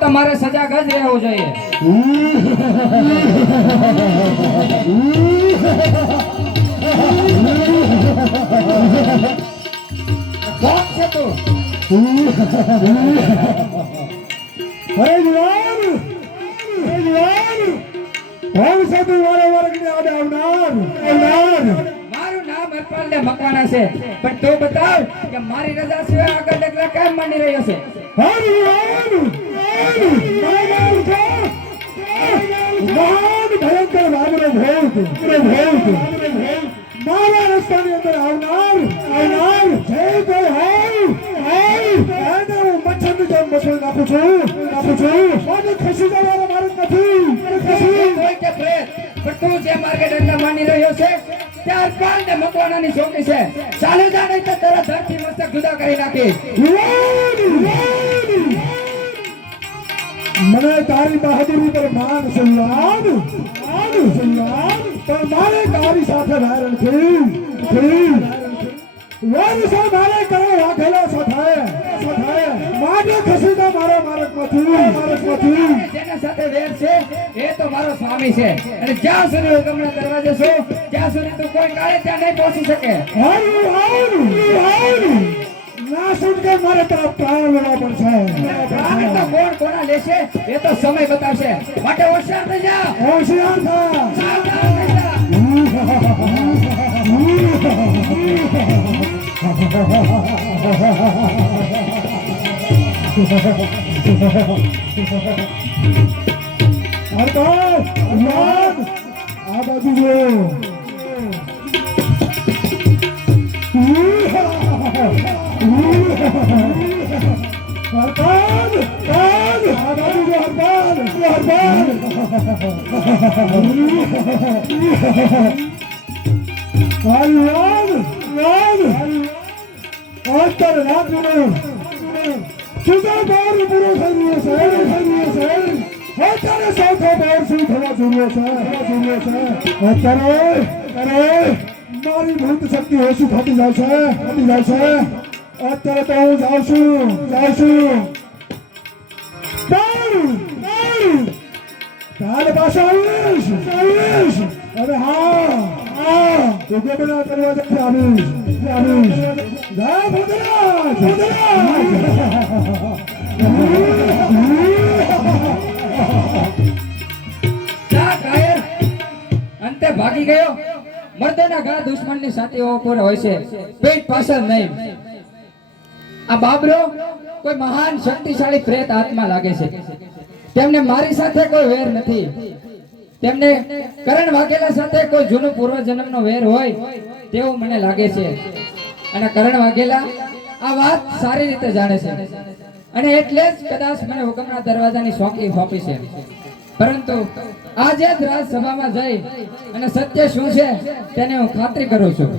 તમારે સજાગ જ રહેવું જોઈએ. કોણ છે તું? અરે જવાન, કોણ છે તું? મારા વર્ગને આડે આવનાર. મારું નામ અરપાલ ને મકવાણા છે, પણ તું બતાવ કે મારી રજા સિવાય આગળ ડગલા કેમ માંડી રહ્યો છે? ભયંકર વાદળો ભોગ મારા રસ્તાની અંદર આવનાર જે કોઈ હોય એને હું મચ્છરની જેમ મસળી નાખું છું. મને ખસી જવાનો મારો નથી. કોઈ કે પ્રેત, પણ તું જે માર્ગે ડગલા માંડી રહ્યો છે તે અરપાલ ને મકવાણાની ચોકી છે. ચાલે જા, નહીં તો તારા ધરતી મસ્તક જુદા કરી નાખીશ. મને તારી બહાદુરી પર માન છે યાદ, પણ મારે તારી સાથે ધારણ કર્યું મારે કરો રાખેલો સથાય માટે ખસીદા મારા માર્ગમાંથી. જેના સાથે વેર છે એ તો મારો સ્વામી છે, અને જ્યાં સુધી હુકમના દરવાજે છો ત્યાં સુધી તું કોઈ કાળે ત્યાં નહીં પહોંચી શકે. ના સુનકે મારે તારા પ્રાણ લેવા પડશે. પ્રાણ તો કોણ કોના લેશે એ તો સમય બતાવશે. માટે હોશિયાર થઈ જા. હોશિયાર થા. સાવધાન થઈ જા. આ બાજુ જો. મારી ભૂત શક્તિ ઓછી થતી જાય છે. અત્યારે તો હું જાઉં છું. કાલે પાછા આવીશ. અરે હા ઉગમના દરવાજાથી આવીશ. જય ભદ્રાજ. જા કાયર, અંતે ભાગી ગયો. મર્દના ઘા દુશ્મનની સાથીઓ ઉપર હોય છે, પેટ પાછળ નહીં. આ બાબરો કોઈ મહાન શક્તિશાળી પ્રેત આત્મા લાગે છે. તેમને મારી સાથે કોઈ વેર નથી. તેમને કરણ વાઘેલા સાથે કોઈ જૂનો પૂર્વજન્મનો વેર હોય તેવું મને લાગે છે. અને કરણ વાઘેલા આ વાત સારી રીતે જાણે છે, અને એટલે જ કદાચ મને હુકમના દરવાજાની સોંપી છે. પરંતુ આજે જ રાજસભામાં જઈ અને સત્ય શું છે તેને હું ખાતરી કરું છું.